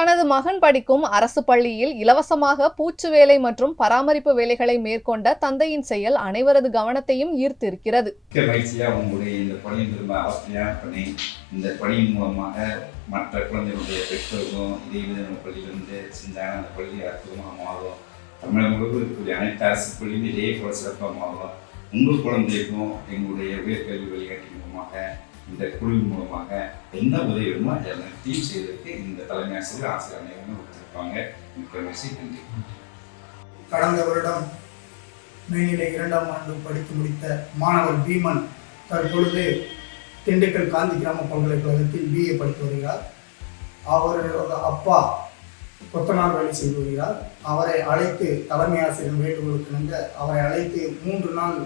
தனது மகன் படிக்கும் அரசு பள்ளியில் இலவசமாக பூச்சு வேலை மற்றும் பராமரிப்பு வேலைகளை மேற்கொண்ட தந்தையின் செயல் அனைவரது கவனத்தையும் ஈர்த்திருக்கிறது. இந்த பணியின் மூலமாக மற்ற குழந்தைகளுடைய பெற்றோர்களும் இதே விதமான பள்ளியிலிருந்து செஞ்சாங்க அந்த பள்ளி அற்புதமாக மாறும். தமிழகம் முழுவதும் இருக்கக்கூடிய அனைத்து அரசு பள்ளியும் இதே போல சிறப்பாக மாறும். உங்கள் குழந்தைக்கும் எங்களுடைய உயர்கல்வி வழிகாட்டி மூலமாக இந்த குழுவின் மூலமாக என்ன உதவி வேணுமோ எல்லாத்தையும் செய்வதற்கு இந்த தலைமை ஆசிரியர் ஆசிரியர் அனைவரும் கொடுத்துருப்பாங்க மிக்க மகிழ்ச்சி நன்றி. கடந்த வருடம் மேல்நிலை இரண்டாம் ஆண்டு படித்து முடித்த மாணவர் பீமன் தற்பொழுது திண்டுக்கல் காந்தி கிராம பல்கலைக்கழகத்தில் பிஏ படித்து வருகிறார். அவர்களோட அப்பா கொத்தனார் வேலை செய்து வருகிறார். அவரை அழைத்து தலைமை ஆசிரியர் வேண்டுகோளுக்கு இணங்க அவரை அழைத்து மூன்று நாள்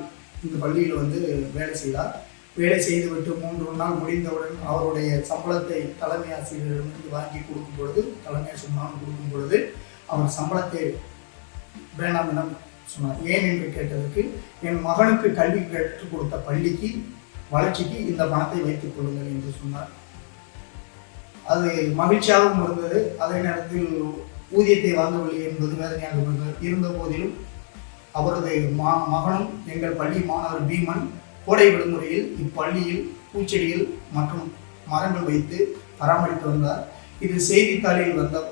இந்த பள்ளியில் வந்து வேலை செய்தார். வேலை செய்துவிட்டு மூன்று நாள் முடிந்தவுடன் அவருடைய சம்பளத்தை தலைமை ஆசிரியரிடமிருந்து வாங்கி கொடுக்கும் பொழுது தலைமை ஆசிரியர் கொடுக்கும் பொழுது அவர் சம்பளத்தை வேணாம் என சொன்னார். ஏன் என்று கேட்டதற்கு என் மகனுக்கு கல்வி கற்றுக் கொடுத்த பள்ளிக்கு வளர்ச்சிக்கு இந்த பணத்தை வைத்துக் கொள்ளுங்கள் என்று சொன்னார். அது மகிழ்ச்சியாகவும் இருந்தது. அதே நேரத்தில் ஊதியத்தை வாங்கவில்லை என்பது வேதனையாக இருந்தது. இருந்த போதிலும் அவரது மா மகனும் எங்கள் பள்ளி மாணவர் பீமன் கோடை விடுமுறையில் இப்பள்ளியில் பூச்செடிகள் மற்றும் மரங்கள் வைத்து பராமரித்து வந்தார். இது செய்தித்தாளில் வந்த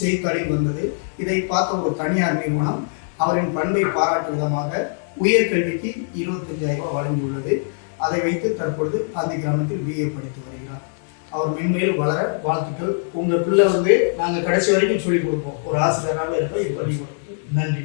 செய்தித்தாளில் வந்தது. இதை பார்த்த ஒரு தனியார் நிறுவனம் அவரின் பண்பை பாராட்டும் விதமாக உயர்கல்விக்கு இருபத்தஞ்சாயிரம் ரூபாய் வழங்கியுள்ளது. அதை வைத்து தற்பொழுது காந்தி கிராமத்தில் பிஏ படித்து வருகிறார். அவர் மென்மேலும் வளர வாழ்த்துக்கள். உங்கள் பிள்ளை வந்து நாங்கள் கடைசி வரைக்கும் சொல்லிக் கொடுப்போம். ஒரு ஆசிரியராக இருப்போம் இது பண்ணி கொடுப்போம் நன்றி.